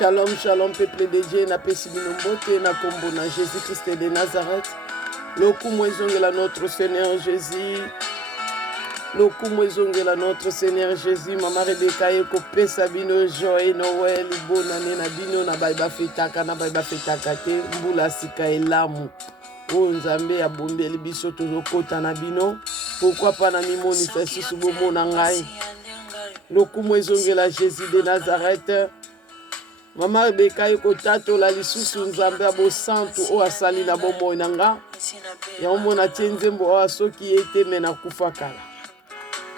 Shalom, shalom, peuple de Dieu, na pesi binombote, na kombo na Jésus-Christ de Nazareth. Lokumwezongela notre Seigneur Jésus. Lokumwezongela notre Seigneur Jésus. Mama Rebecca eko pesa bino joy Noël bonane na bino na baiba fetaka na baiba fetaka te mbula sika elamu. O Nzambe abombeli biso tozokota na bino. Pourquoi pas na mimoni fesi subomo na ngai. Lokumwezongela Jésus de Nazareth. Mama Rebecca eko tato la lisusu Nzambe abo santu o asali na bomo nanga. Ya omona tienzembo o asoki ete mena kufa kala.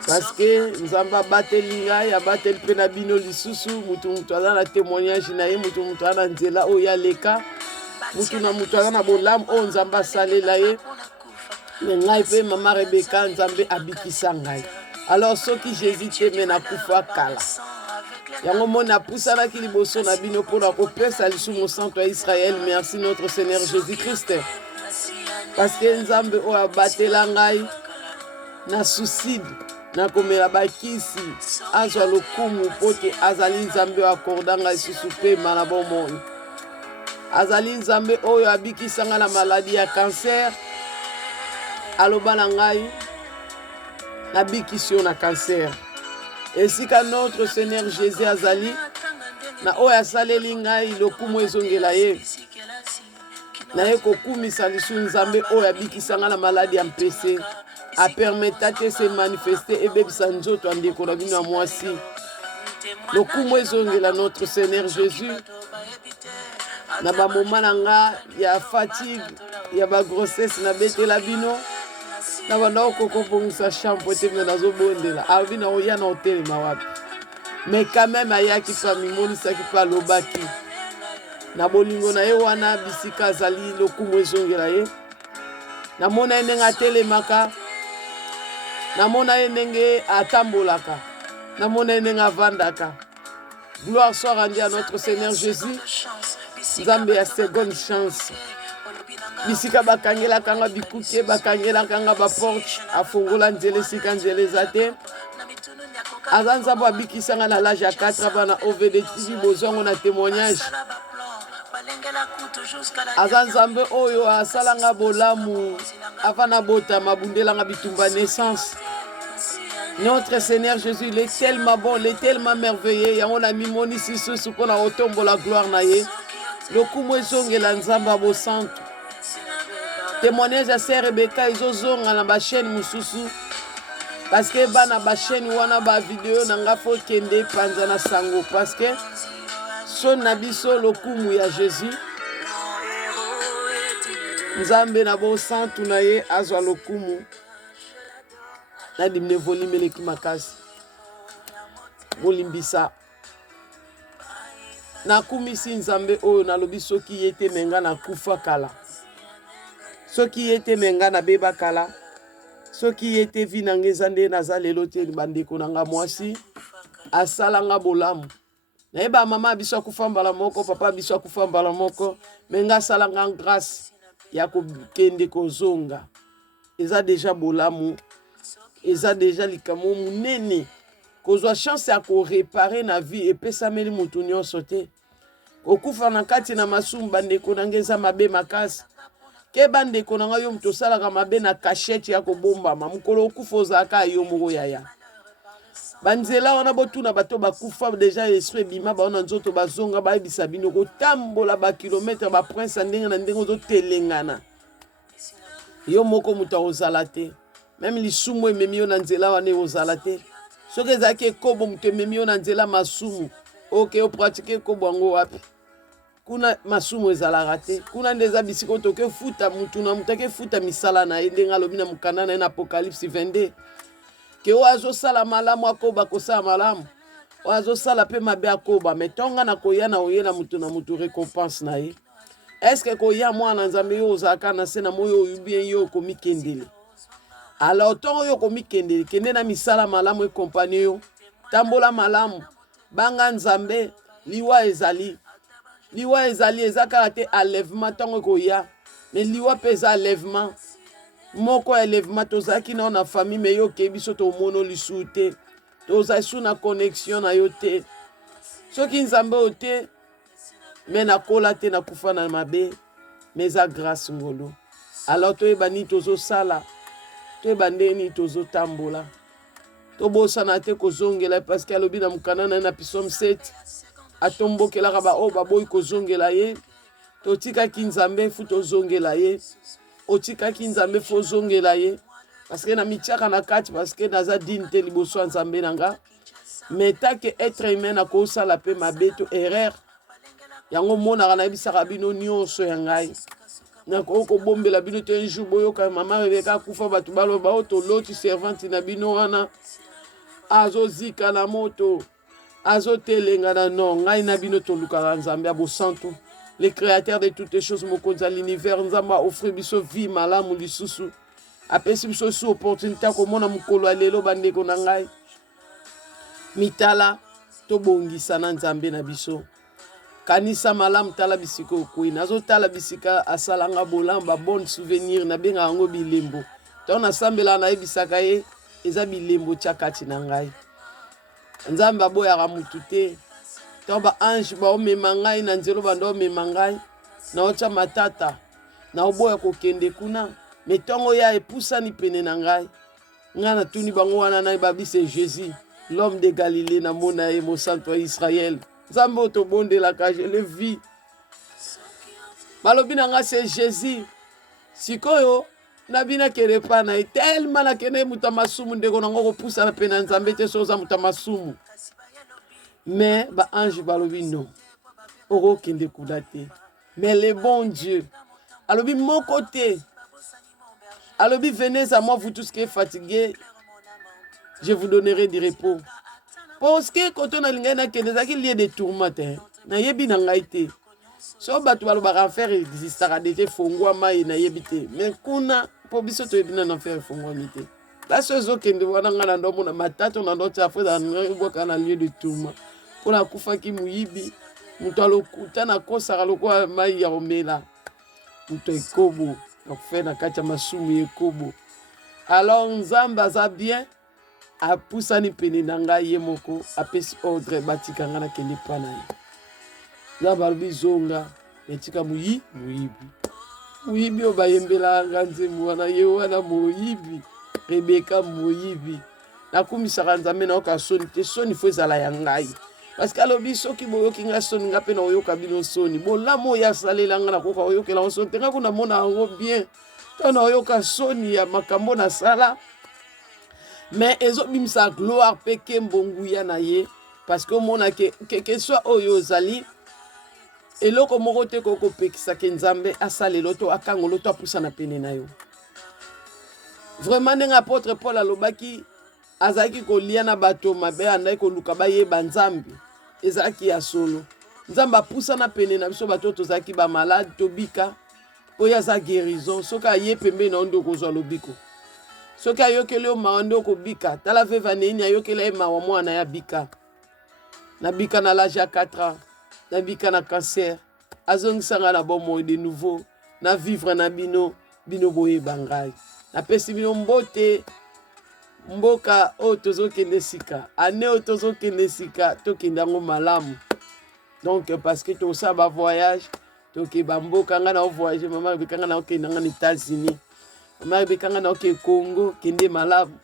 Parce que Nzamba bateli ngai abateli pe na bino lisusu mutu aza na témoignage na ye mutu ana nzela o ya leka mutu aza na bolamu o Nzamba asalela ye me ngai pe Mama Rebecca Nzambe abikisa ngai. Alors soki Jésus te mena kufa kala yango mona pusanaki liboso na bino mpona kopesa lisumu santo ya Israël. Merci notre Seigneur Jésus-Christ parce que Nzambe o abatela ngai na suicide na komela bakisi azwa lokumu pote azali Nzambe akorda ngai susu pema na bomoi. Azali Nzambe oyo abikisa ngai na maladie ya cancer. Aloba na ngai nabikisi yo na cancer. Esika notre Seigneur Jésus azali na oyo asaleli ngai lokumu ezongela ye na ye kokumisa lisu Nzambe oyo abikisa ngai na maladie ya mpese a permettre te se manifester ebebisa nzoto andeko na bino ya mwasi. Lokumu ezongela notre Seigneur Jésus na bamoma na nga ya fatigue ya bagrossesse na betela bino na banda okokobongisa champo te me nazobondela abi na oya na otelema wapi mais quand même ayaki pa mimonisaki pa alobaki na bolingo na ye wana bisika azali lokumu ezongela ye namona ye ndenge atelemaka namona ye ndenge atambolaka namona ye ndenge avandaka. Gloire soit rendue à notre Seigneur Jésus. Nzambe ya seconde chance bisika bakangelaka nga bikuke bakangelaka nga baporte afongola nzela esika nzela eza te. Aza Nzambe abikisa nga na l'âge ya 4 bana OVD TV bozwango na témoignage. Aza Nzambe oyo asalanga bolamu afana botama bundelanga bitumba naissance. Notre Seigneur Jésus, il est tellement bon, il est tellement merveilleux. Yango na mimoni sisusu pona otombo la gloire na ye. Lokumu ezongela Nzambe abo santu. Témoignage ya Sœur Rebecca ezozonga na ba chaîne mususu. Parce que bana ba chaîne wana ba vidéo nanga fo kende panza na sango parce que son na biso lokumu ya Jésus. Nzambe na bo santu na ye azwa lokumu. Na dimne volume leki makasi. Bolimbisa. Na kumisi Nzambe oyo na lobi soki yete menga na kufa kala. Soki yete menga na beba kala. Soki yete vinangeza nde naza lelo te bandeko nanga mwasi. Asalanga bolamu. Na eba mama biso akufa mbala moko, papa biso akufa mbala moko. Menga asalanga grâce ya kende kozonga. Eza deja bolamu. Eza deja likamo munene. Kozwa chance ya ko réparer na vie epesameli mutu nyonso te. Okufa na kati na masumu bandeko nangeza mabe makasi. Ke bandeko nanga yo mutu osalaka mabe na cachette ya kobombama mukolo okufa ozalaka yo moko yaya. Banzela wana botuna bato bakufa deja esprit bima baona nzoto bazonga bayebisa bino kotambola ba kilometre ba prince ndenge na ndenge ozotelengana. Yo moko mutu ozala te. Même lisumu ememi yo na nzela wana ozala te. Soki ezalaki ekobo mutu ememi yo na nzela masumu oke opratike ekobo yango wapi kuna masumu ezalaka te. Kuna nde eza bisika toke futa mutu na mutu ake futa misala na ye ndenge alobi na mokanda na ye na Apocalypse 22 ke oyo azosala malamu akoba kosala malamu oyo azosala mpe mabe akoba me ntonga na koya na oye na mutu récompense na ye. Eske koya mwana Nzambe yo ozalaka na se na moyo oyo bien yo komikendele. Alors tongo yo komikendele kende na misala malamu ekompani yo tambola malamu banga Nzambe liwa ezali ezaka te enlèvement tongo koya mais liwa pesa enlèvement moko enlèvement tozaki na famille mais yo kebi so to mono lisu te tozali su na connexion na yo te soki Nzambe ote mais nakola te nakufa na mabe mais eza grâce ngolo. Alors toyeba nini tozosala, toyeba ndeni tozotambola, tobosana te kozongela parce que alobi na mokanda na ye na Psaume 7 atombokelaka baoyo baboyi kozongela ye. Totikaki Nzambe fu tozongela ye, otikaki Nzambe fu ozongela ye parce que na mitiaka na kati parce que naza dine te liboso ya Nzambe na nga. Mais tant que être humain akosala pe mabe to erreur yango monaka nayebisaka bino nyonso ya ngai. Nakoki kobombela bino te un jour boyoka mama Rebeka akufa bato baloba o toloti servante na bino wana azozika na moto azotelenga na no ngai na bino tolukaka Nzambe ya bosantu, le créateur de toutes choses, mokonzi ya l'univers. Nzambe offre biso vie malamu lisusu, apesi biso su opportunité ya komona mokolo ya lelo bandeko na ngai. Mitala tobongisa na Nzambe na biso, kanisa malamu tala bisika okui nazotala bisika asalanga bolamba bon souvenir na benga yango bilembo to nasambela nayebisaka ye eza bilembo tia kati na ngai. Nzambe aboyaka mutu te to baange baomema ngai na nzelo bando omema ngai naotya matata na oboya kokende kuna me ntongo ya epusani pene na ngai ngai natuni bango wana nayeba bise Jésus l'homme de Galilée na mona ye mosantu ya Israël. Nzambe otobondelaka je le vis balobi na nga c'est Jésus. Sikoyo nabina kende pa na ye tellement nakende muta masumu ndeko nango kopusana pe na Nzambe te soza muta masumu. Mais baange balobi non okokende kuda te. Mais le bon Dieu alobi moko te, alobi venez à moi vous tous qui êtes fatigués, je vous donnerai du repos. Parce que quand on a l'ingénieur qui est lié de tourment, na yebi na ngai te. So batu balobaka faire existera déjà fongwa mai na yebi te. Mais kuna po biso to yebi na faire fongwa mite. La chose kende wana ngana ndomo na matatu na ndota afwe na ngwa na lieu de tourment. Kuna kufa ki muyibi, muto alokuta na kosa lokwa mai ya omela. Muto ekobo, na na kati ya masumu ekobo. Alors Nzambe aza bien. Apusani pene na ngai ye moko apesi ordre batika ngana kende pa na ye. Nzambe alobi zonga etika muyibi oyo bayembela nga nzembo wana ye wana moyibi Rebeka moyibi. Nakumisaka Nzambe nayoka soni te, soni fo ezala ya ngai parce que alobi soki boyoki nga soni nga mpe na oyoka bino soni bolamu oyo asalela nga nakoka oyokela soni te nga kuna mona yango bien to na oyoka soni ya makambo nasala. Mais ezobimisa gloire peke mbonguya na ye parce que mona que soit oyo zali eloko moko te koko pekisa ke Nzambe asalelo to akangolo to apusana pene na yo. Vraiment ndenge apôtre Paul alobaki azaki kolia na bato mabe andai koluka bayeba Nzambe ezaki ya solo. Nzambe apusana pene na biso bato tozaki ba malade tobika oyo aza guérison soki aye pembe na ondo kozwa lobiko. Soki ayokeli yo mawa nde okobika tala veva neni ayokela ye mawa mwana ya bika nabika na l'âge ya 4 ans nabika na cancer azongisanga na bomoi de nouveau na vivre na bino boyeba ngai napesi bino mbote mboka oyo tozokende sika ane oyo tozokende sika tokende yango malamu. Donc parce que tosala ba voyage tokeba mboka nga na voyage mama Rebeka nga na okende nga na États-Unis mama Rebeka nga na okende Congo kende malamu.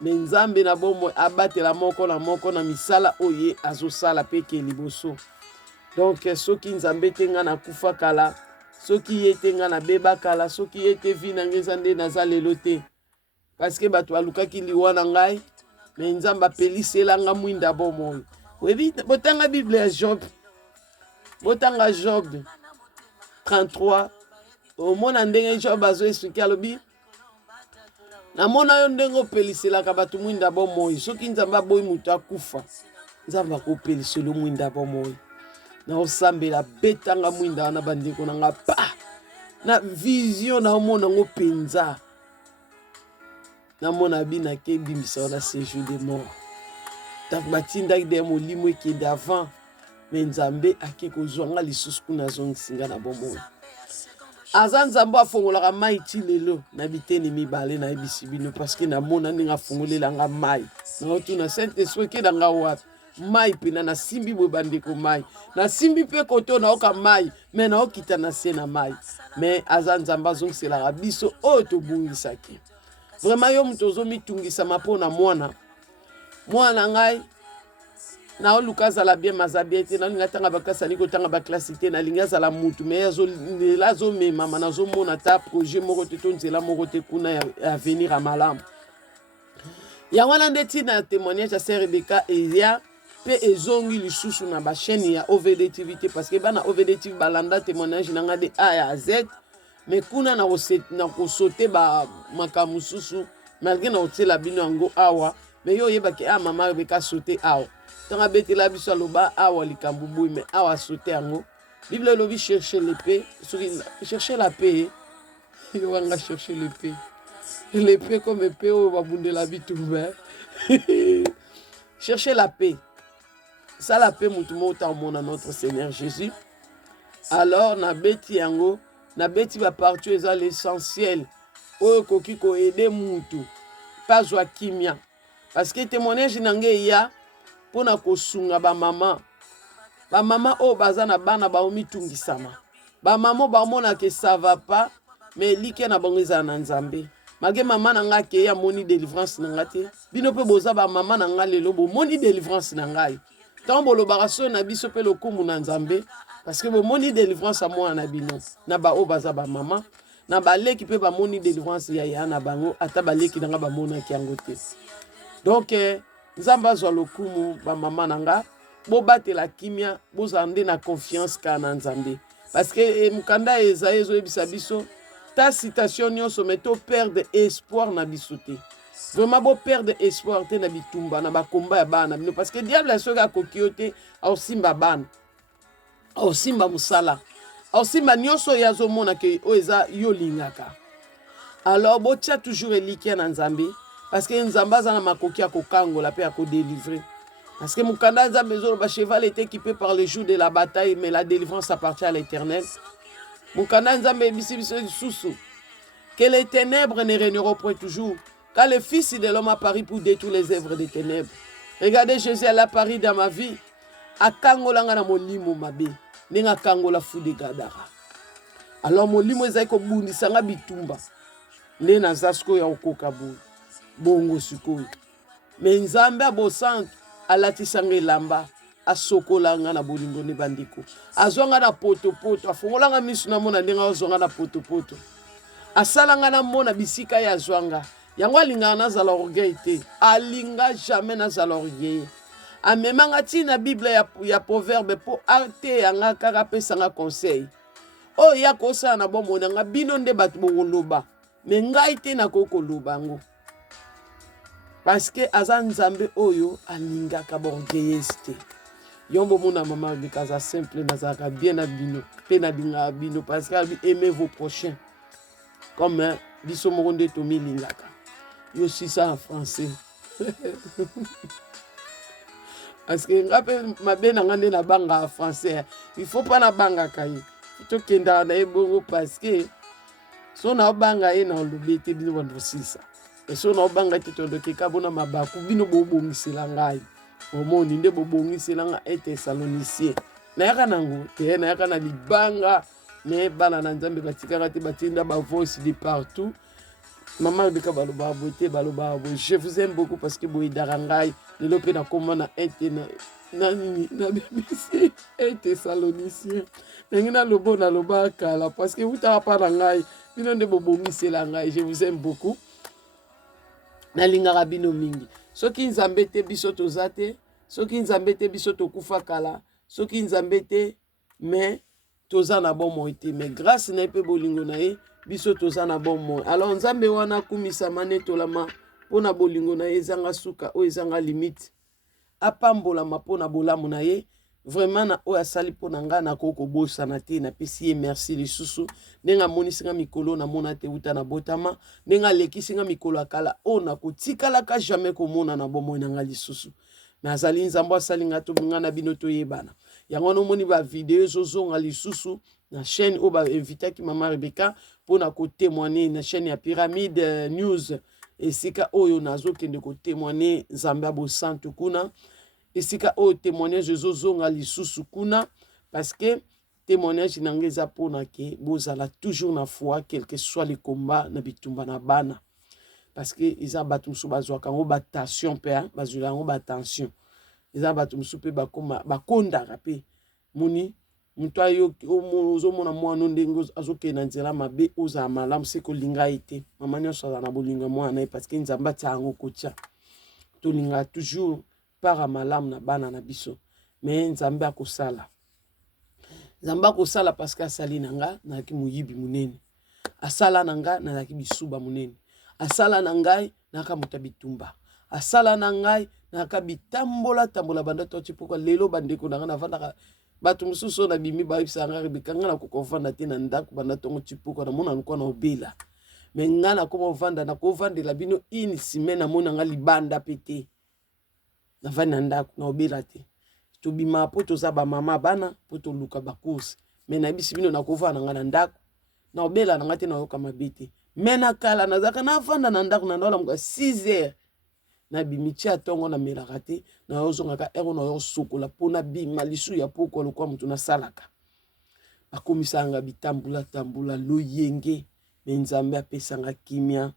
Mais Nzambe na bomo abatela moko na misala oye azosala peke liboso. Donc soki Nzambe te nga na kufa kala soki yete nga na beba kala soki yete vi na ngeza nde naza lelo te parce que bato alukaki liwa na ngai mais Nzambe apelisela nga mwinda bomo. Webi botanga Bible ya Job, botanga Job 33 omona ndenge Job azo expliquer alobi namona yo ndenge opeliselaka bato mwinda bomoi soki Nzambe aboyi mutu akufa Nzambe akopelisela mwinda bomoi na osambela betanga mwinda wana bandeko na nga pa na vision na omona ngo penza na mona bina ke bimisa wana séjour de mort tak batindaki de molimo ekende avant mais Nzambe ake kozwa nga lisusu kuna azongisinga na bomoi. Aza Nzambe afongolaka mai ti lelo na biteni mibale na yebisi bino parce que namona ndenge afongolelanga mai na otuna Saint-Esprit ke nanga wapi mai pena na simbi boye bandeko mai na simbi pe koto na oka mai me na okita na se na mai me aza nzambe azongiselaka biso oyo tobungisaki vraiment yo moto ozomitungisama mpona mwana ngai na oluka azala bien maza bien te nalingi atanga baklasi alingi kotanga baklasi te nalingi azala mutu me nzela azomemama nazomona ta projet moko te to nzela moko te kuna ya avenir ya malamu yango wana nde ntina ya témoignage ya sœur Rebecca eya mpe ezongi lisusu na bachaîne ya OVD TV te parce que bana OVD TV balanda témoignage nanga de A ya Z me kuna na kosote makambo mosusu malgré na kotiela bino yango awa me yo oyebaki mama Rebecca sote awa tanga betela biso aloba awa likambo boyi me awa sote yango Bible elobi chercher l'épée chercher la paix yo wanga chercher l'épée comme épée oyo babundela bitumba chercher la paix ça la paix mutu moko otamona notre Seigneur Jésus alors na beti yango na beti bapartout eza l'essentiel oyo koki koede mutu pazwa kimia parce que témoignage nange eya mpona kosunga bamama oyo baza na bana baomitungisama bamama bamonaka ça va pas mais like na bango ezala na nzambe mage mama na ngai ke ya moni délivrance na ngai te bino mpe boza bamama na ngai lelo bomoni délivrance na ngai ntango bolobaka so na biso mpe lokumu na nzambe parce que bomoni délivrance ya mwana na bino na baoyo baza bamama na baleki mpe bamoni délivrance ya na bango ata baleki na ngai bamonaki yango te donc nzambe azwa lokumu bamama na nga bobatela kimia bozala nde na confiance kaka na nzambe parce que mokanda eza ezoyebisa biso ta citation nyonso me to perdre espoir na biso te vraiment bo perdre espoir te na bitumba na bakomba ya bana bino parce que diable soki akoki yo te aosimba bana aosimba mosala aosimba nyonso oyo azomona ke oyo eza yo lingaka alors botia toujours elikia na nzambe parce que nzambe aza na makoki ya kokangola mpe ya kodélivrer parce que mokanda nzambe ezoloba cheval est équipé par le jour de la bataille mais la délivrance appartient à l'Éternel. Mokanda nzambe ebisi biso lisusu que les ténèbres ne régneront point toujours car le fils de l'homme a paru pour détruire les œuvres des ténèbres. Regardez Jésus elle a paru dans ma vie akangolanga na molimo mabe ndenge akangola fude gadara alors molimo ezali kobundisanga bitumba nde naza sikoyo ya kokoka bongo sikoyo me nzambe abosantu alatisanga elamba asokolanga na bolingo nde bandeko azwanga na potopoto afongolanga misu na mona ndenge azwanga na potopoto asalanga na mona bisika ye azwanga yango alingaka nazala orgueil te alinga jamais nazala orgueil amemanga ntina bible ya proverbe mpo ateyanga kaka apesanga conseil oyo ya kosala na bomoi nanga bino nde bato bokoloba me ngai te nakoki koloba yango parce que aza nzambe oyo alingaka baorgueillese te yo bomona mama Rebecca aza simple nazalaka bien na bino mpe nalingaka bino parce que abi aimez vos prochains comme biso moko nde tomilingaka yo sisa en français parce que nga mpe mabe na nga nde nabangaka français il faut pas nabangaka ye tokendaka na ye bongo parce que so naobanga ye na olobi ete bino bandosisa so naobanga ete tondokeka bona mabaku bino bobongisela ngai omoni nde bobongisela nga Thessalonicien nayaka nango te nayaka na libanga me bana na nzambe batikaka te batinda bavoice de partout mama Rebecca balobaka boye te balobaka boye je vous aime beaucoup parce que boyedaka ngai lelo mpe nakoma na BBC Thessalonicien ndenge naloba nalobaka kala parce que utaka mpa na ngai bino nde bobongisela ngai je vous aime beaucoup nalingaka bino mingi soki nzambe te biso toza te soki nzambe te biso tokufa kala soki nzambe te me toza na bomoi te me grâce na ye mpe bolingo na ye biso toza na bomoi alors nzambe wana akumisama netolama mpona bolingo na ye ezanga suka oyo ezanga limite apambolama mpona bolamu na ye vraiment na oyo asali mpona ngai nakoki kobosana te napesi ye merci lisusu ndenge amonisinga mikolo namona te uta na botama ndenge alekisinga mikolo ya kala oyo nakotikalaka jamais komona na bomoi na ngai lisusu me azali nzambe asali ngai tobinga na bino toyebana yango wana omoni bavideo ezozonga lisusu na chaîne oyo bainvitaki mama Rebecca mpona kotémoigner na chaîne ya Pyramide News esika oyo nazokende kotémoigner nzambe abosantu kuna esika o témoignage ezozonga lisusu kuna parce que témoignage nange eza mpona ke bozala toujours na foi quel que soit le combat na bitumba na bana parce que eza bato mosusu bazwaka yango batension mpe bazwela yango batension eza bato mosusu mpe bakondaka mpe moni moto ozomona mwana ndenge azokende na nzela mabe ozala malamu se kolinga ye te mama nyonso aza na bolinga mwana ye parce que nzambe atia yango kotia tolinga toujours para malamu na bana na biso mais nzambe akosala parce que asali na nga nazalaki moyibi monene asala na nga nazalaki bisuba monene asala na ngai naka moto bitumba asala na ngai naka bitambola banda toti pourquoi lelo bandeko na nga navandaka bato mosusu na bimi bayebisa nga rebeka nga na kokovanda te na ndako banda tongo tipuka na mona nkwa na obela mais nga na koma ovanda na kovandela bino une semaine na mona nga libanda pete na vanda ndako na obela te tobima po toza ba mama bana po toluka bakourse mais na bisi bino na kovanda nga na ndako na obela na nga te na yoka mabete mais na kala nazaka na vanda na ndako na ndola mga 6 heures na bimiti atongo na melaka te na ozongaka ero na yo sokola pona bima lisu ya poko lokwa mutu na salaka bakomisanga bitambula loyenge mais nzambe apesanga kimia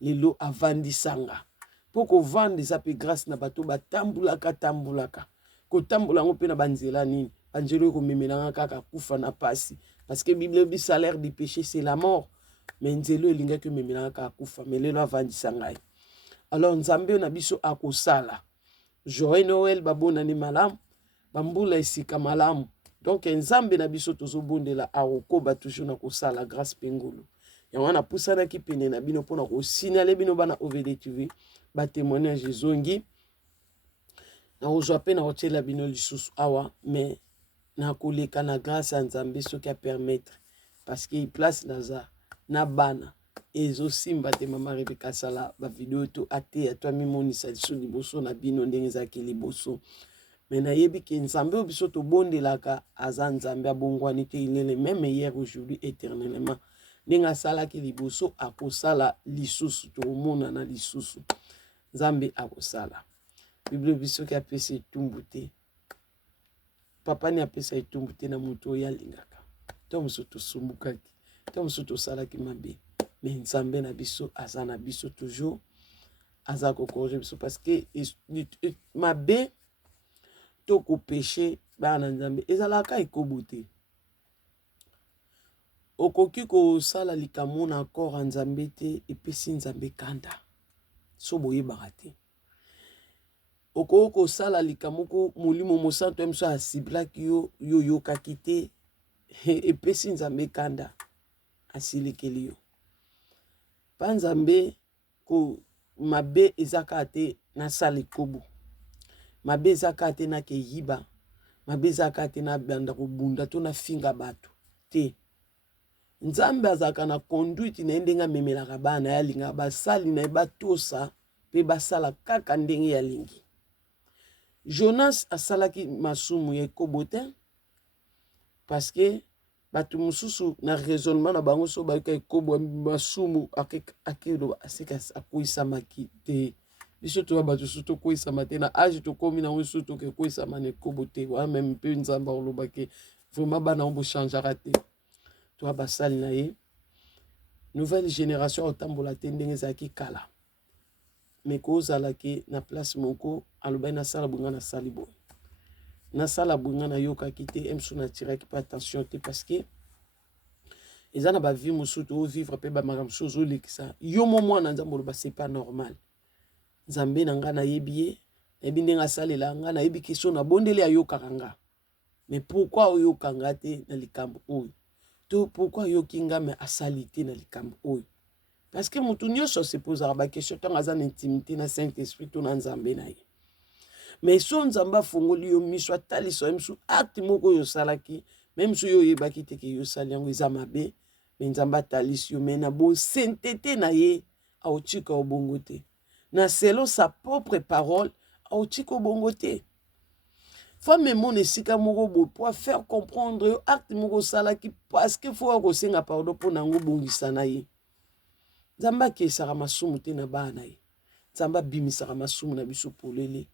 lelo avandisanga poko vande za pe grâce na bato batambulaka kotambola ngo pe na banzela nini banzelo ko memelanga kaka kufa na pasi parce que bible dit salaire du péché c'est la mort mais nzelo elinga ke memelanga kaka kufa mais lelo avandisanga. Alors nzambe na biso akosala joyeux Noël babonani malamu bambula esika malamu donc nzambe na biso tozobondela akokoba toujours na kosala grâce pengolo yango na pusanaki pene na bino mpona kosignale bino bana OVD TV batémoignage ezongi na kozwa mpe na kotiela bino lisusu awa mais na koleka na grâce ya nzambe soki apermettre parce que place naza na bana ezosimba te mama Rebeka sala bavideo to ate atwa mimonisa liso liboso na bino ndenge ezalaki liboso mais nayebi ke nzambe oyo biso tobondelaka aza nzambe abongwani te ilele même hier aujourd'hui éternellement ndenge asalaki liboso akosala lisusu tokomona na lisusu nzambe akosala bible biso ki apesa etumbu te papa ni apesa etumbu te na moto oyo alingaka to mosusu tosumbukaki to mosusu tosalaki mabe mais nzambe na biso aza na biso toujours aza kokorige biso parce que mabe to kopeshe bana nzambe ezalaka ekobo te okoki kosala likambo na corps nzambe te epesi nzambe kanda so boyebaka te okoki kosala likambo ko molimo mosantu mso asiblaki yo yokaki te epesi nzambe kanda asilikeli yo pa nzambe ko mabe ezaka te na sala ekobo mabe ezaka te na keyiba mabe ezaka te na banda kobunda to na finga bato te nzambe azaka na conduite na ndenge amemelaka bana yalinga basali na batosa pe basala kaka ndenge yalingi Jonas asalaki masumu ya ekobo te parce que bato mosusu na raisonnement na bango so bayika ekobo masumu akelo aseka akoisamaki te biso to bato so tokoisama te na age tokomi na so tokoisama na ekobo te wa même mpe nzambe olobaki vraiment bana on changeara te to basali na ye nouvelle génération otambola te ndenge ezalaki kala mais kozalaki na place moko alobai na sala bunga na sali boye na sala bunga na yokaki te mso na tiraki pas attention te parce que eza na bavie mosusu tovivre mpe bamakambo mosusu ozolekisa yo mo mwana nzambe oloba c'est pas normal nzambe na nga nayebi ye nayebi ndenge asalela nga nayebi question nabondeli ayokaka nga mais pourquoi oyoka nga te na likambo oyo to pourquoi ayoki nga me asali te na likambo oyo parce que mutu nyonso se posera ba question ntango aza na intimité na Saint-Esprit to na nzambe na ye mais so nzambe afongoli yo miso atalisa yo miso acte moko oyo osalaki même so yo oyebaki te ke yo osali yango eza mabe mais nzambe atalisi yo mais na bosentete na ye aotika obongo te na selon sa propre parole aotika obongo te femme mon esika moko bo pour faire comprendre yo acte moko osalaki parce que faut akosenga pardon mpo nango bongisa na ye nzambe akesaka masumu te na bana ye nzambe abimisaka masumu na biso polele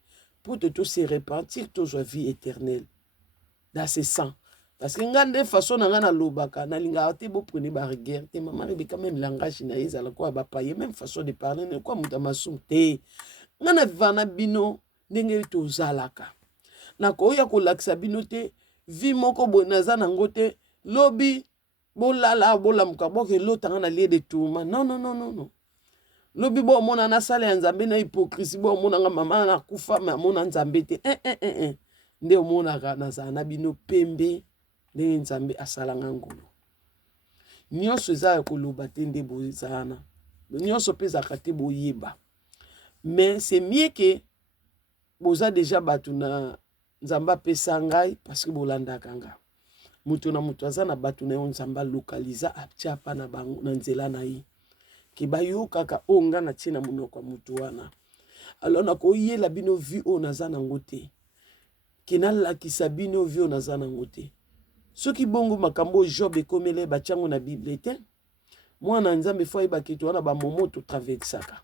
pour te tout se repentir toujours vie éternelle dans ce sang. Parce que ngande façon na ngana lobaka na linga te bo prenez ba regard te maman Rebecca même langage na ezala quoi ba paye même façon de parler ne quoi muta masum te ngana vana bino ndenge to zalaka na ko ya ko laksa bino te vi moko bonaza nango te lobi bolala bolamuka boke lotanga na lie de tourment non non non non non lobi bo mona na sala ya nzambe na hypocrisie bo mona nga mama na kufa ma mona nzambe te nde mona ka na za na bino pembe ndenge nzambe asalanga ngulu nyonso eza ya koloba te nde bozana nyonso mpe ezalaka te boyeba mais c'est mieux que boza déjà bato na nzambe apesa ngai parce que bolandaka nga moto na moto aza na bato na yo nzambe alokaliza atia pa na bango na nzela na ye ke bayokaka oyo nga na tie na monoko ya moto wana alors nakoyela bino vi oyo naza nango te ke nalakisa bino vi oyo naza nango te soki bongo makambo Job ekomele batiango na Bible te mwana nzambe fo ayebaki to wana bamomo totraversaka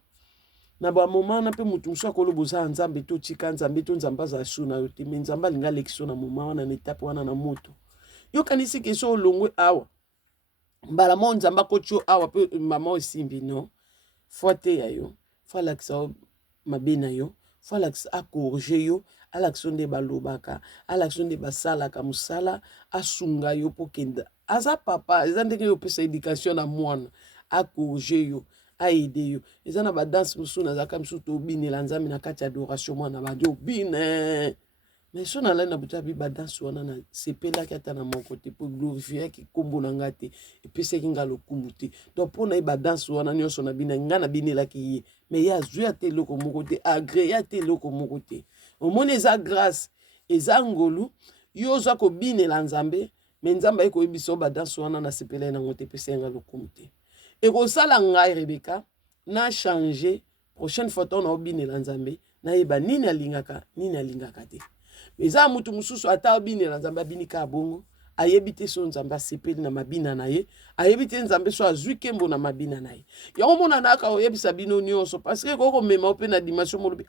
na bamoma na mpe motu mosu akoloba oza nzambe to tika nzambe to nzambe aza su na yo te me nzambe alingi alekisa na moma wana na etape wana na moto yokanisi ke so olongwe awa mbala mo nzambe akoti yo awa mpe mama osimbi no fo ateya yo fo alakisa yo mabe na yo fo alakisa akorge yo alakisa nde balobaka alakisa nde basalaka mosala asunga yo mpo kenda aza papa eza ndenge yo opesa éducation na mwana akorge yo aide yo eza na badanse mosusu nazalaka mosusu tobinela nzambe na kati ya adoration mwana badi obine mais so nalali na butu abi badanse wana na sepelaki ata na moko te mpo glorifiaki nkombo na nga te epesaki nga lokumu te donc mpo na ye badanse wana nyonso na bina nga na binelaki ye mais ye azwi ate eloko moko te agreye ate eloko moko te omoni eza grâce eza ngolu yo ozwa kobinela nzambe mais nzambe aye koyebisa o badanse wana na sepelai nango te epesa nga lokumu te ekosala ngai Rebecca na changer prochaine fois to na obinela nzambe nayeba nini alingaka te eza mutu mosusu ata obinela nzambe abinika bongo ayebi te so nzambe asepeli na mabina na ye ayebi te nzambe so azwi nkembo na mabina na ye yango mona naka oyebisa bino nyonso parce que kokomema mpe na dimension molobi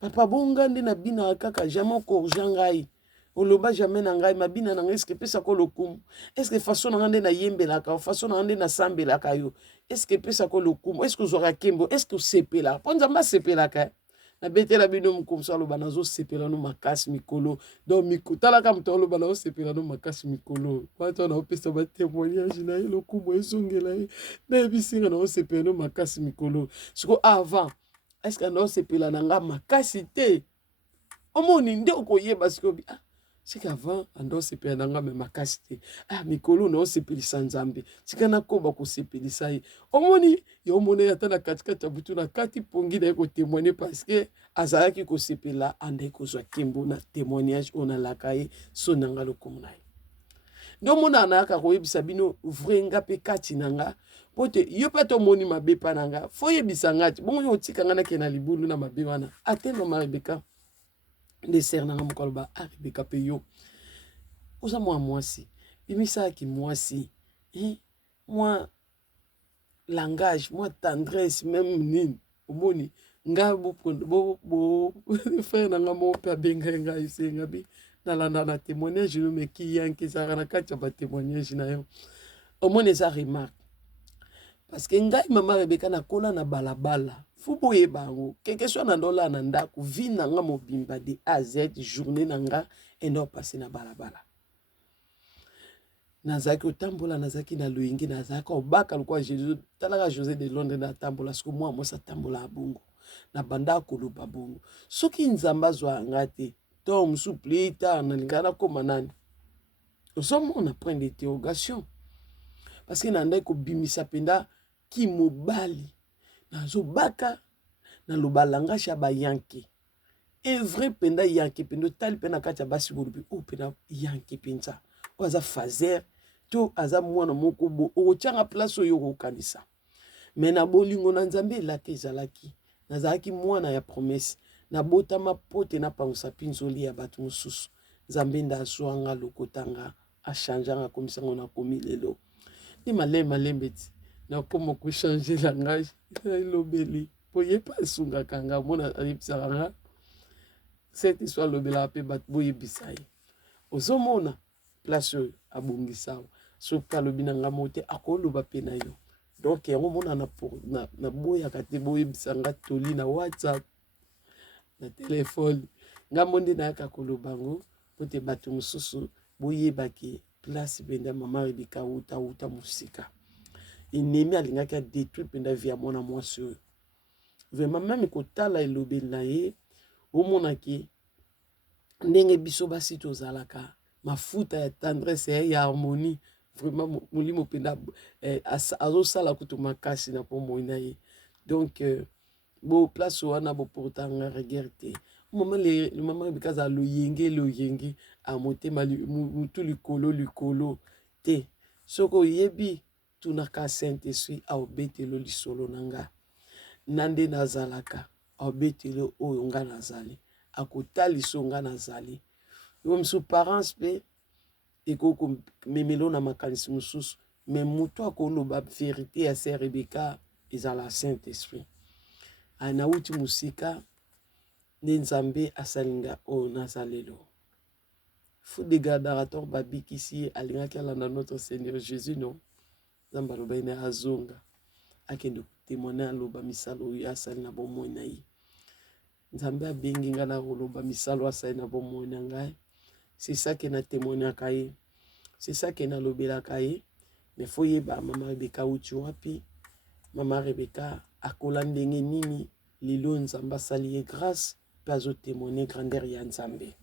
papa bonga nde na bina kaka jamais okorja ngai oloba jamais na ngai mabina na ngai eske pesa ko lokumu eske façon na ngai nde nayembelaka façon na ngai nde nasambelaka yo eske pesa ko lokumu eske ozwaka nkembo eske osepelaka mpo nzambe asepelaka na betela bino mokomso aloba nazosepela no makasi mikolo donc talaka moto aloba nazosepela no makasi mikolo wata naopesa batémoignage na ye lokumu ezongela ye nayebisinga naosepela no makasi mikolo siko avant eske naosepela na nga makasi te omoni nde okoyeba sikobi siki avant andosepela na nga me makasi te mikolo naosepelisa nzambe tika nakoba kosepelisa ye omoni yo omoni ata na katikati ya butu na kati pongi na ye kotémoigne parce que azalaki kosepela andai kozwa nkembo na témoignage oyo nalaka ye so na nga lokumu na ye nde omona anayaka koyebisa bino vrai nga mpe kati na nga po te yo mpe tomoni mabe mpa na nga fo yebisa nga ti bongo yo otika nga nake na libulu na mabe wana ate mama Rebecca nde ser nanga moko aloba Rebecca mpe yo oza mwa mwasi bimisaki mwasi mwa langage mwa tendresse même nini omoni nga frère nanga moko mpe abengai ngai esenga bi nalanda na témoignage no meki yanke ezalaka na kati ya batémoignage na yo omoni eza remarque parce que ngai mama Rebecca nakola na balabala fu boyeba yango keke so na ndola na ndako vi na nga mobimba de A Z journée na nga endo passe na balabala nazaki otambola nazaki na loyenge nazaki obaka lokwa Jésus talaka José de Londres na tambola siko mwa mosa tambola bongo na banda koloba bongo soki nzamba azwa nga te to musu plus tard na lingana koma nani ozomona point d'interrogation parce que nandai kobimisa penda ki mobali nazobaka na loba langage ya bayanke evre penda yanke penda tali pena kati ya basi bolobi o penda yanke penza o aza fazer to aza mwana moko bo otianga place oyo okokanisa me na bolingo na nzambe elaka ezalaki nazalaki mwana ya promesse nabotama pote napangusa mpinzoli ya bato mosusu nzambe nde azwanga lokotanga achangeanga komisango nakomi lelo ni malembe ti nakoma kochange langage elobeli po ye mpe asungaka nga mona ayebisaka nga cette histoire lobela pe bat boye bisai ozomona place abongisa soki alobi na nga mote akoloba pe na yo donc yango mona na boya kate boye bisanga toli na WhatsApp na telefone ngambo nde nayaka koloba ngo po te bato mosusu boyebaki place benda mama Rebeka uta musika enemi alingaki adétruire mpenza vie ya mwana mwasi oyo vraiment meme kotala elobeli na ye omonaki ndenge biso basi tozalaka mafuta ya tendresse ya harmonie vraiment molimo mpenza azosala kutu makasi na mpo moi na ye donc bo place wana boportanga regere te mama Rebeka aza loyenge amotema mutu likolo te soki oyebi tunaka Saint-Esprit aobetelo lisolo na nga na nde nazalaka aobetelo oyo nga nazali akotaliso nga nazali yo misu parents mpe ekoko memelo na makanisi mosusu me mutu akoloba verité ya Sœur Rebeka ezala Saint-Esprit anauti musika nde Nzambe asalinga oyo naza lelo fou de gardarator babikisi ye alingaki alanda notre Seigneur Jésus non Nzambe alobai na azonga akende kotémoine aloba misalo oyo asali na bomoi na ye Nzambe abengi nga na koloba misalo asali na bomoi na ngai c'est ça que na témoignaka ye c'est ça que nalobelaka ye mais fo yeba mama Rebeka uti wapi mama Rebeka akola ndenge nini lelo Nzambe asali ye grâce mpe azotémoigne grandeur ya Nzambe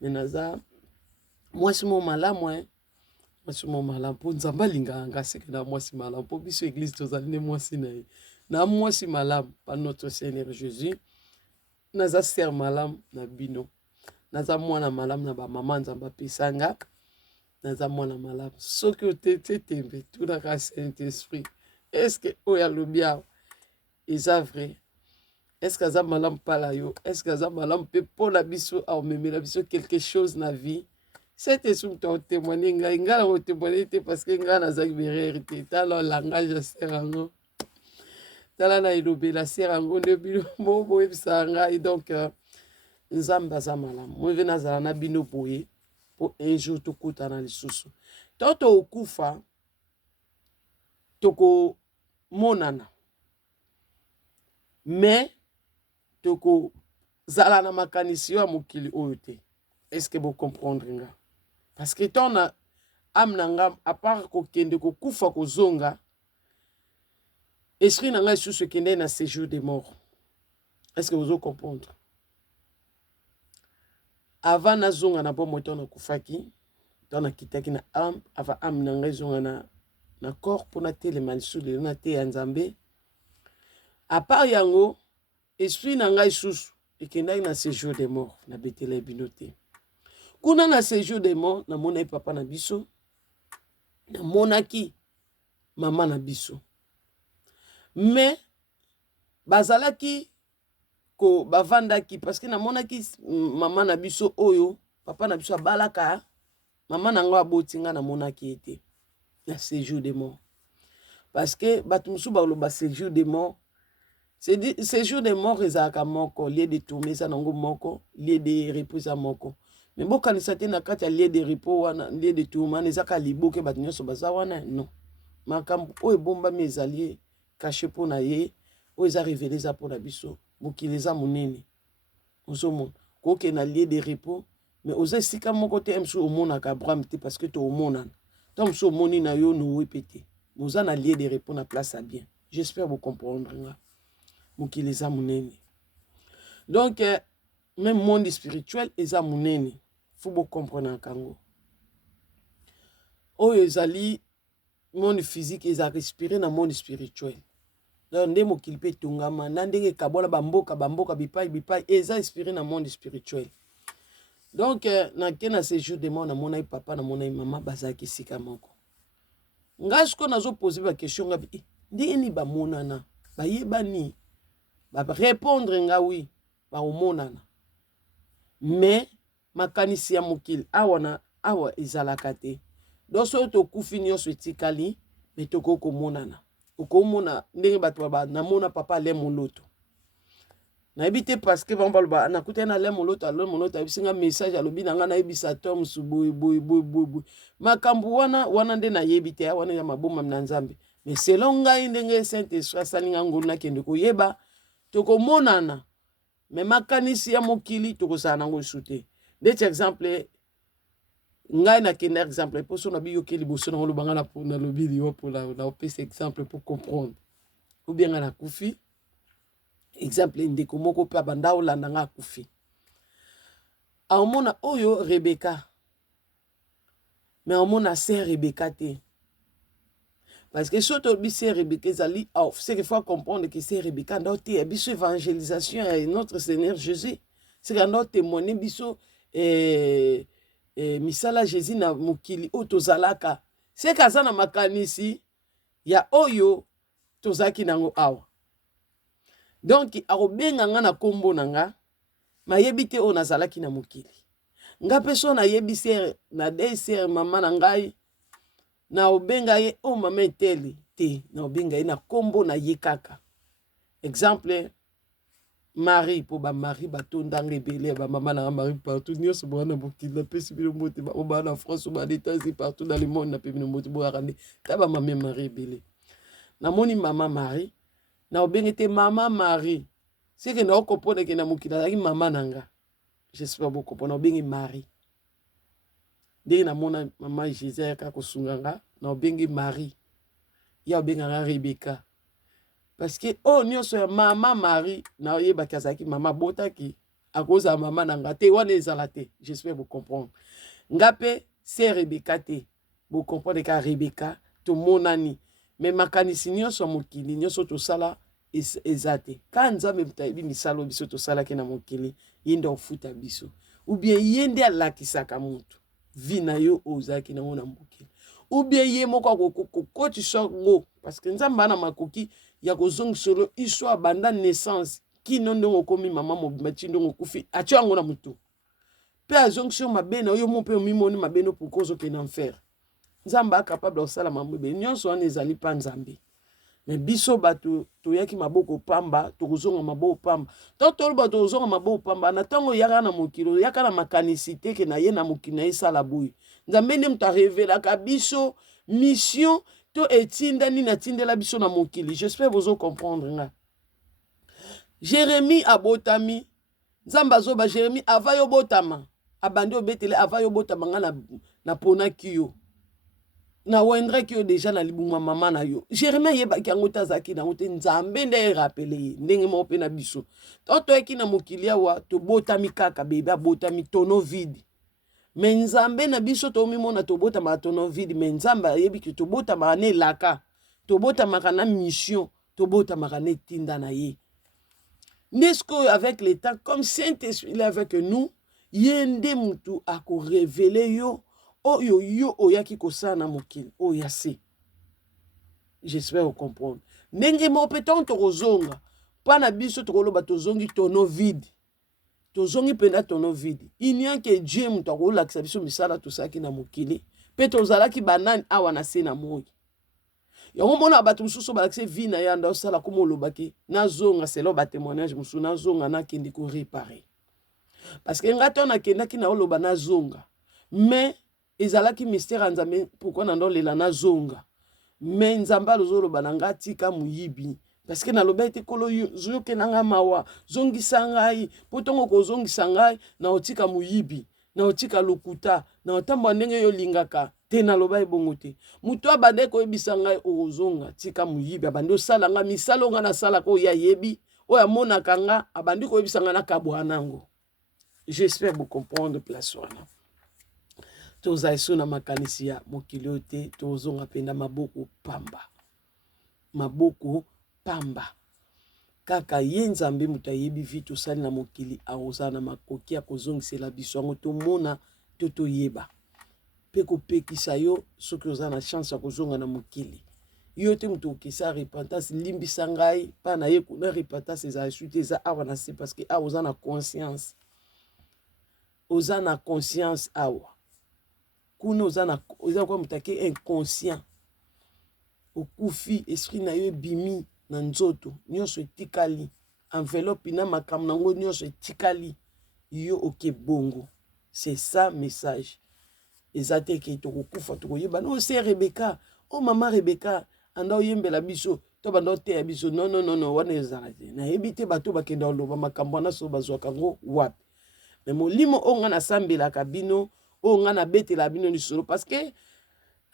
me naza mwasi mo malamu mwasi mo malamu mpo Nzambe alingaka nga seke na mwasi malamu mpo biso église tozali nde mwasi na ye na mwasi malamu pa notre Seigneur Jésus naza sœur malamu na bino naza mwana malamu na bamama Nzambe apesanga naza mwana malamu soki otete tembe tunaka Saint-Esprit est-ce que oyo alobi awa eza vrai est-ce que aza malamu pala yo est-ce que aza malamu mpe mpona biso aomemela biso quelque chose na vie Saint-Esprit moto aotémoigne ngai na kotémoigne te parce que ngai nazaki berere te tala langage ya sere yango tala na elobela sere yango nde bino boyebisaka ngai donc Nzambe aza malamu moyeve nazala na bino boye mpo un jour tokutana lisusu to tokokufa tokomonana mais tokozala na makanisi ya mokili oyo te est-ce que bocomprendre nga parce que tona ame na nga à part kokende kokufa kozonga esprit na nga lisusu ekende na séjour de mort est-ce que vous comprendre avant nazonga na bomoi to nakufaki to nakitaki na ame avant ame na nga ezonga na corps mpona telema lisusu lelo na te ya Nzambe à part yango esprit na ngai susu ekendaki na séjour de mort na betela bino te kuna na séjour de mort namonaki papa na biso namonaki mama na biso mais bazalaki ko bavandaki parce que namonaki mama na biso oyo papa na biso abalaka mama na ngo abotinga namonaki ete na séjour de mort parce que bato mosusu baloba séjour de mort séjour de mort ezalaka moko lieu de tourner eza nango moko lieu de repos eza moko me bokanisa te na kati ya lieu de repos wana lieu de tourner wana ezaka liboke bato nyonso baza wana non makambo oyo ebombami ezali caché mpo na ye oyo eza révélé eza mpo na biso mokili eza monene ozomona koke na lieu de repos mais oza esika moko te mosusu omonaka Abraham te parce que toomonana to mosusu omoni na yo nowe pe te oza na lieu de repos na place ya bien j'espère bocomprendre nga mokili eza monene donc même monde spirituel eza monene faut bocomprendre kango oyo ezali monde physique eza respirer na monde spirituel donc nde mokili mpe etongama na ndenge ekabola bamboka bipai eza inspiré na monde spirituel donc nake na séjour de mort namonaki papa namonaki mama bazalaki esika moko ngai sikoyo nazopose bakestion ngabi ndenge nini bamonana bayebani barépondre nga wi baomonana mais makanisi ya mokili awa ezalaka te donc soki tokufi nyonso etikali me tokoki komonana okomona ndenge bato namona papa ale moloto na ebite parce que bamba na kuta na le molota bisinga message alobi na nga na ebisa tom su boy makambu wana nde na yebite wana ya maboma na Nzambe mais selon ngai ndenge Saint-Esprit asalinga ngolu na kende ko yeba tokomonana mais makanisi ya mokili tokozala nango sute ndeti exemple ngai na kende exemple pour so na biyoki liboso na lobanga na lobi liwa pour na opesa exemple pour comprendre ou bien na kufi exemple ndeko moko pe banda olanda nga kufi aomona oyo Rebecca mais aomona sœur Rebecca te parce que surtout c'est Rebecca zali c'est qu'il faut comprendre que c'est Rebecca dans te biso évangélisation et notre Seigneur Jésus c'est quand témoigner biso misala Jésus na mokili o tozalaka c'est kaza na makanisi ya oyo tozaki nango awa donc akobenga nga na kombo nanga mayebi te o nazalaki na mokili nga peso na yebi ser na deser mama na ngai na obenga ye o mama eteli te na obenga ye na kombo na ye kaka exemple Marie pour ba Marie batonda rebelle ba mama na Marie partout nyos bo na mokili na pesi bino mbote ba oba na France ba États-Unis partout dans le monde na pe bino mbote bo arande ta ba mama Marie rebelle na moni mama Marie na obenga te mama Marie c'est que na okopona ke na mokili na mama nanga j'espère beaucoup pour na obenga Marie dès na mona mama Jésus ka kosunganga na obenga Marie ya obenga nga Rebecca parce que oh nyonso ya mama Marie na yeba kazaki mama botaki à cause de mama nanga te wana ezala te j'espère vous comprendre ngape c'est Rebecca te vous comprendre ka Rebecca to monani mais makanisi nyonso mokili nyonso to sala ezate ka Nzambe mutayibi misalo biso to sala ke na mokili yende ofuta biso ou bien yende alakisaka mutu vina yo ozaki na mona mokili ou bien ye moko ko tu songo parce que Nzambe ana makoki ya kozongisolo histoire banda naissance kino ndongo komi mama mobimba ndongo kufi atyo yango na mutu pe azongisio mabena oyo mo pe omimoni mabeno pour cause ke na enfer Nzambe capable osala mambe nyonso wana ezali pa Nzambe mais biso bato toyaki maboko pamba tokozonga maboko pamba to bato ozonga maboko pamba na tango yaka na mokilo yaka na makanisite ke na ye na mokili na esala boyi Nzambe nde muta révélaka biso mission to etinda ni na tindela biso na mokili j'espère vous comprendre nga Jérémie abotami Nzambe azoba Jérémie avayo botama abandi obetele avayo botama nga na pona kiyo na wendre ki yo déjà na libuma mama na yo Jérémie yebaki yango tazaki na ngote Nzambe nde rappelé ndenge mo pe na biso to eki na mokili awa to botami kaka bebe abotami tono vide mais Nzambe na biso to mimona to botama tono vide mais Nzambe yebiki to botama na elaka to botama na mission to botama na tinda na ye n'est-ce avec le temps comme Saint-Esprit est avec nous yende mutu ako révéler yo oyo yo oyaki kosana mokili oyase j'espère vous comprendre ndenge mo peton to kozonga pa na biso to koloba tozongi tono vide tozongi penda tono vide il n'y a que Dieu mutu akolakisa biso misala tosaki na mokili pe tozalaki banani awa na se na moi yango mona bato mususu balakise vie na yanda osala komo olobaki nazonga selo ba témoignage mususu nazonga nakende ko réparer parce que ngato na kendaki na oloba nazonga mais ezalaki mystère Nzambe pourquoi nando lela na zonga mais Nzambe alozoloba na nga tika muyibi parce que na lobete kolo yo ke nanga mawa zongisa ngai potongo ko zongisa ngai na otika muyibi na otika lokuta na otambo ndenge yo lingaka te na loba ebongo te muto abande ko yebisa ngai ozonga tika muyibi abande osala nga misalo nga na sala ko ya yebi o ya mona kanga abandi ko yebisa nga na kabwanango j'espère vous comprendre place wana tozaiso na makanisi ya mokili ote tozonga penda maboko pamba kaka ye Nzambe muta yebi vitu sali na mokili aoza na makoki ya kozongisela biso yango tomona to yeba pe kopekisa yo soki oza na chance ya kozonga na mokili yo te mutu okisa repentance limbisa ngai pa na ye kuna repentance eza suite eza awa na se parce que awa oza na conscience awa kuna oza kwa mutake inconscient okufi esprit na yo bimi na nzoto nyonso etikali enveloppe na makambo nango nyonso etikali yo oke bongo. C'est ça message. Ezate ke tokokufa tokoyeba no c'est Rebecca. Oh maman Rebecca anda oyembela biso to bando te ya biso non wana ezalate. Na ebite bato bakenda oloba makambo na so bazwaka ngo wapi. Mais molimo onga na sambela kabino onga na betela bino ni solo parce que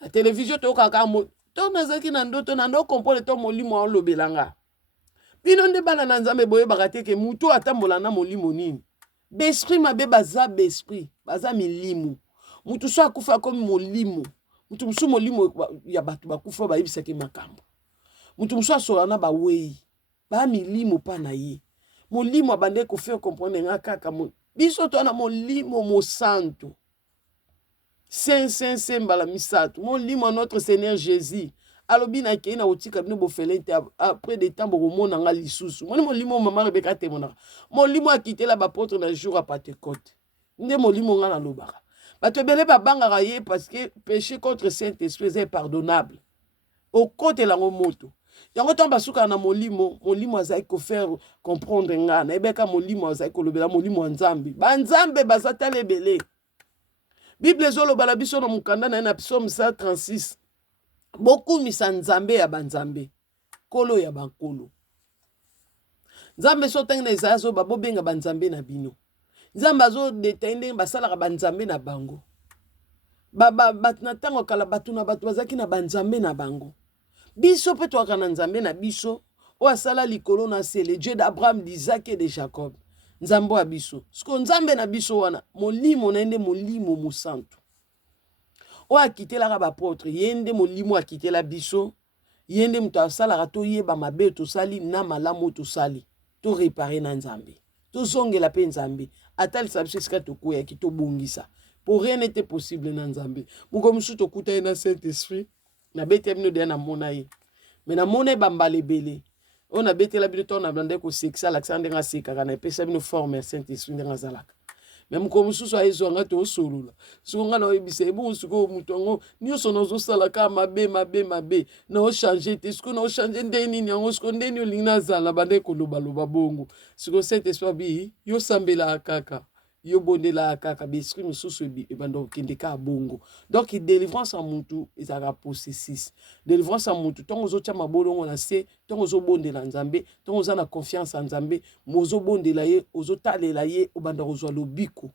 la télévision to kaka mo to nazaki na ndo comprendre to molimo on lobelanga. Bino nde bana na nzambe boye bakate ke mutu atambola na molimo nini. Besprit mabe baza besprit, baza milimu. Mutu so akufa comme molimo. Mutu musu molimo ya batu bakufa ba yebisaki makambo. Mutu musu asolana ba wei. Ba milimu pa na ye. Molimo abande ko faire comprendre nga kaka mo. Biso to na molimo mo santo. Saint mbala misato. Molimo notre Seigneur Jésus. Alobi na ke na otika bino bofelente après des temps bomona nga lisusu. Molimo maman Rebecca temona. Molimo a quitté la apôtre na jour à Pentecôte. Nde molimo nga na lobaka. Bato ebele babangaka ye parce que péché contre Saint-Esprit est pardonnable. Au côté la moto. Yango tamba suka na molimo azai ko faire comprendre nga na ebeka molimo azai ko lobela molimo nzambe. Ba nzambe bazatale ebele. Bible ezoloba la biso na mukanda na Psaume 136. Beaucoup misa nzambe ya banzambe. Kolo ya bankolo. Nzambe so tenge na Isaiah so babobenga banzambe na bino. Nzambe azo detende basalaka banzambe na bango. Na tango kala batu na batu bazaki na banzambe na bango. Biso pe toaka na nzambe na biso. O asala likolo na se le Dieu d'Abraham, d'Isaac et de Jacob. Nzambo a biso. Sko nzambe na biso wana. Molimo na ende molimo musantu. O a quitté la apôtre. Yende molimo a quitté la biso. Yende mutu asala rato yeba mabe to sali na malamu to sali. To réparer na nzambe. To zongela pe nzambe. Atal sabse ska to koya ki to bongisa. Pour rien n'était possible na nzambe. Muko musu to kuta na Saint-Esprit. Na bete mino de na mona ye. Mais na mona bambale bele. On a bete la bino to na blande ko sexa l'accent nga seka na pesa bino forme Saint-Esprit nga zalaka. Mais muko musu so ayezo nga to solula. Suko nga na oyebise bon suko mutu ngo nyoso nozo sala ka mabe. Na o changer te suko na o changer ndeni ni ngo suko ndeni o lingna zala bande ko loba bongo. Suko Saint-Esprit bi yo sambela kaka. Yo bondela kaka besprit mususu ebando kindeka bongo. Donc délivrance en mutu ezaka processus. Délivrance en mutu tongo zo tia mabolongo na se, tongo zo bondela nzambe, tongo za na confiance en nzambe, mozo bondela ye, ozo talela ye obanda kozwa lobiko.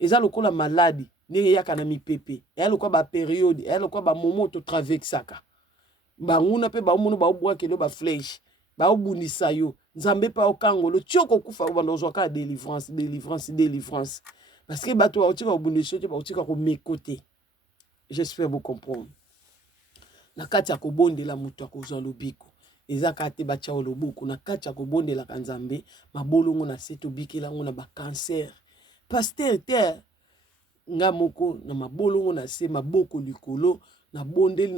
Eza lokola maladi, ndenge yaka na mipepe. Eya lokola ba période, eya lokola ba moment to traversaka. Banguna pe ba omono ba obwakelo ba flèche. Ba obundisa yo. Nzambe pa okangolo tioko kufa obanda ozwaka délivrance. Parce que bato ba otika obundisa te ba otika ko mekote. J'espère vous comprendre. Na kati ya kobondela mutu akozwa lobiko. Eza kate ba tia loboko na kati ya kobondela ka nzambe mabolongo na seto bikela ngo na ba cancer. Pasteur terre nga moko na mabolongo na se maboko likolo na bondeli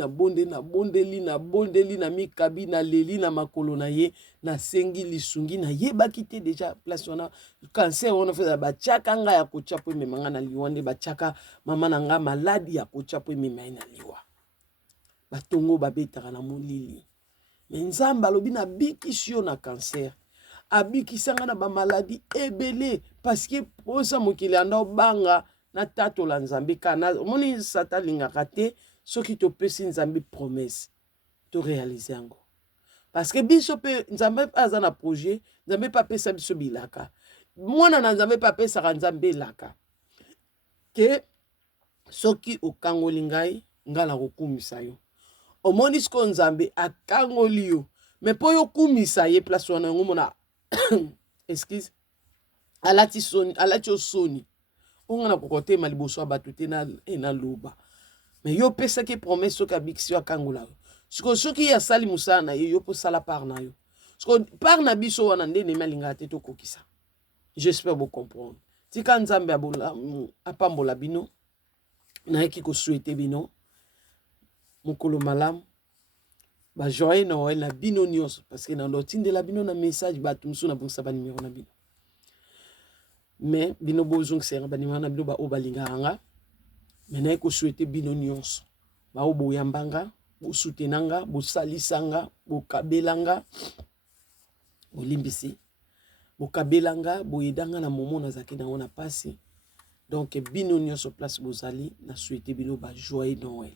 na mikabi na leli na makolo na ye na sengi lisungi na ye bakite déjà place wana cancer wana fait ba tchaka nga ya kocha po memanga na liwande ba tchaka mama na nga maladi ya kocha po memanga na liwa batongo babetaka na molili mais nzamba lobi na bikisio na cancer abikisanga na ba maladie ebele parce que posa mokili anda banga na tato la nzambe kana moni sata lingaka te soki to pesi nzambe promesse to réaliser yango parce que biso pe nzambe aza na projet nzambe pa pesa biso bilaka mwana na nzambe pa pesa nzambe laka ke soki okangoli ngai ngala kokumisa yo omoni sko nzambe akangoli yo mais po yo kumisa ye place wana ngomona excuse alati soni on a kokote maliboso abatuté na loba mais yo pesa ke promesse soki abikisi yo akangola yo soki ya sali musala na yo po sala par na yo par na biso wana nde nemi alingaka te tokokisa. J'espère vous comprendre. Tika nzambe apambola bino nayeki kosouhaite bino mokolo malamu ba joyeux Noël na bino nyonso parce que na ndotindela bino na message bato musu na bongisa ba numéro na bino mais bino bozongisa ba numéro na bino ba obalingaka nga mais nayeki kosouhaite bino nyonso ba oboyambanga bosoutenanga bosalisanga bokabelanga bolimbisi bokabelanga boyedanga na momo nazaki nango na pasi. Donc bino nyonso place bozali na souhaité bino ba joyeux Noël.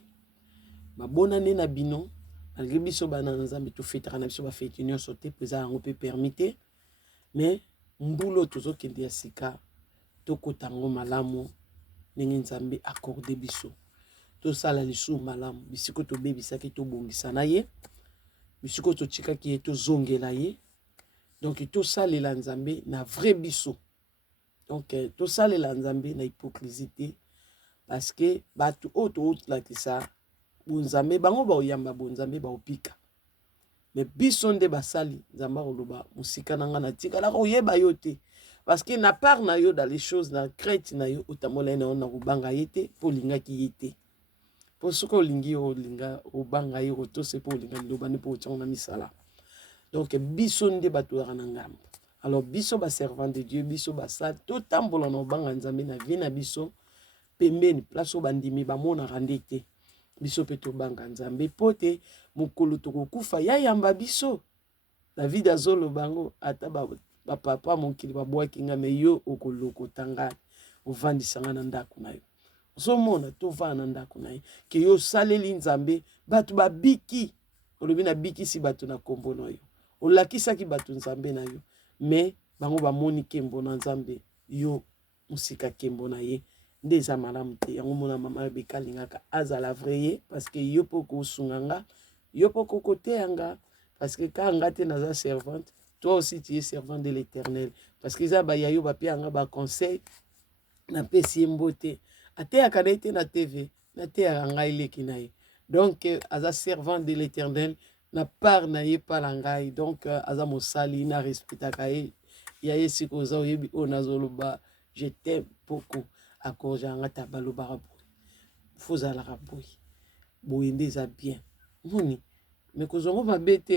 Ba bonne année na bino. Malgré biso bana nzambe to fêtera na biso ba fête nyonso te pesa yango pe permettre. Mais mbulo tozo kende ya sika to kotango malamu ndenge nzambe accordé biso. To sala lisu malamu bisiko to bebisaki to bongisa na ye. Bisiko to tikaki ye to zongela ye. Donc to salela nzambe na vrai biso. Donc to salela nzambe na hypocrisie parce que batu auto la kisa bonzambe bango ba oyamba bonzambe ba opika. Mais biso nde basali nzamba oloba musika nanga na tika la oyeba yo te parce que na part na yo dans les choses na crête na yo utamola na ona kubanga yete po linga ki yete. Po soko lingi o linga obanga yo to se po linga loba ne po tchona misala. Donc biso nde batu na ngambo. Alors biso ba servant de Dieu biso basal to tambola no banga nzambe na vie na biso pembeni place o bandimi ba mona randete biso peto banga nzambe pote mukulu to kokufa ya yamba biso David azolo bango ata ba papa monkili ba bwaki ngame yo okoloko tanga ovandi sanga na ndako na yo so mona to vana ndako na yo ke yo saleli nzambe batu ba biki olobi na biki si batu na kombo na yo olakisaki batu nzambe na yo mais bango ba moni kembo na nzambe yo musika kembo na ye ndeza malamu te yango mona mama bekalingaka azala vrai parce que yo poko sunganga yo poko koteanga parce que quand ngate naza servante toi aussi tu es servant de l'Éternel parce que za ba yayo ba pianga ba conseil na pesi mbote ate akanaite na TV na te ngai leki na ye donc aza servant de l'Éternel na part na ye pa ngai donc aza mosali na respectaka ye ya yesi koza oyebi o nazoloba je t'aime beaucoup accord janga tabaloba raboy fozala raboy boyende za bien moni mais kozongo mabete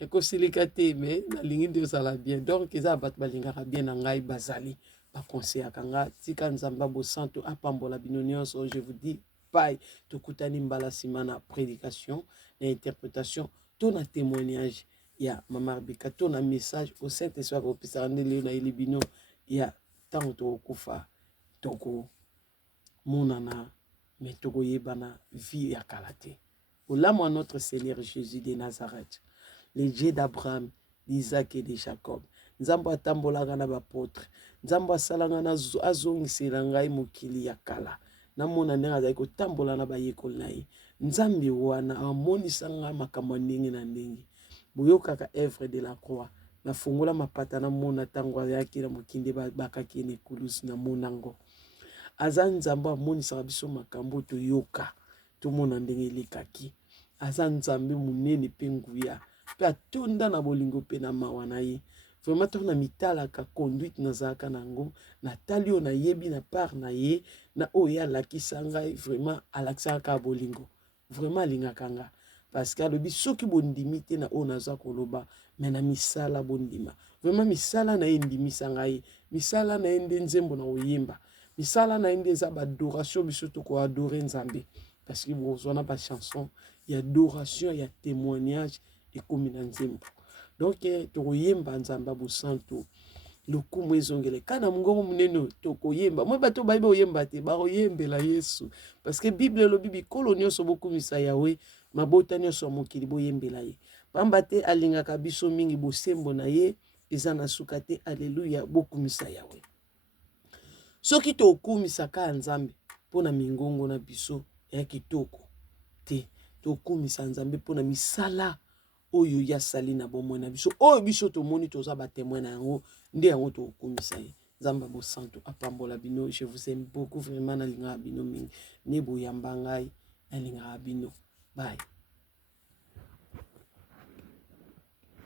et kosilika te mais na lingi de sala bien donc eza bat balingaka bien na ngai bazali ba conseil kanga tika nzamba bo santo apambola bino nyonso je vous dis bye tokutani mbala simana prédication et interprétation to na témoignage ya mama Rebecca to na message au Saint-Esprit au pisande le na ilibino ya tango to kufa toko monana mais toko yebana vie ya kalate au lamo notre Seigneur Jésus de Nazareth le Dieu d'Abraham d'Isaac et de Jacob nzambo atambolaka na bapôtre nzambo asalanga na azongisela ngai mokili ya kala namona ndenge azali kotambola na bayekoli na ye nzambe wana amonisanga makambo ndenge na ndenge boyokaka œuvre de la croix nafungola mapata namona ntango ayaki na mokinde bakaki na ekulusi namona ngo aza nzambe amonisaka biso makambo toyoka tomona ndenge elekaki aza nzambe monene mpe nguya mpe atonda na bolingo mpe na mawa na ye vraiment tona mitalaka conduite nazalaka nango natali oyo nayebi na part na ye na oyo alakisa ngai vraiment alakisaka bolingo vraiment alingaka nga parce que alobi soki bondimi te na oyo naza koloba me na misala bondima vraiment misala na ye ndimisa ngai misala na ye nde nzembo na oyemba misala na ye nde eza baadoration biso tokoadore nzambe parce que bozwana bachanson ya adoration ya témoignage ekomi na nzembo donc tokoyemba nzamba bosanto lokumu ezongele kana mongongo munene tokoyemba moi bato bayiba oyemba te bakoyembela Yesu parce que Bible elobi bikolo nyonso bokumisa Yawe mabota nyonso ya mokili boyembela ye pamba te alingaka biso mingi bosembo na ye eza na suka te alleluya bokumisa Yawe soki tokumisaka nzambe mpona mingongo na biso ya kitoko te tokumisa nzambe mpona misala oyo ya sali na bomoi na biso oyo biso tomoni toza ba témoin na yango nde yango tokumisa ye nzamba bo santo apambola bino je vous aime beaucoup vraiment na linga bino mingi ne boyamba ngai na linga bino bye.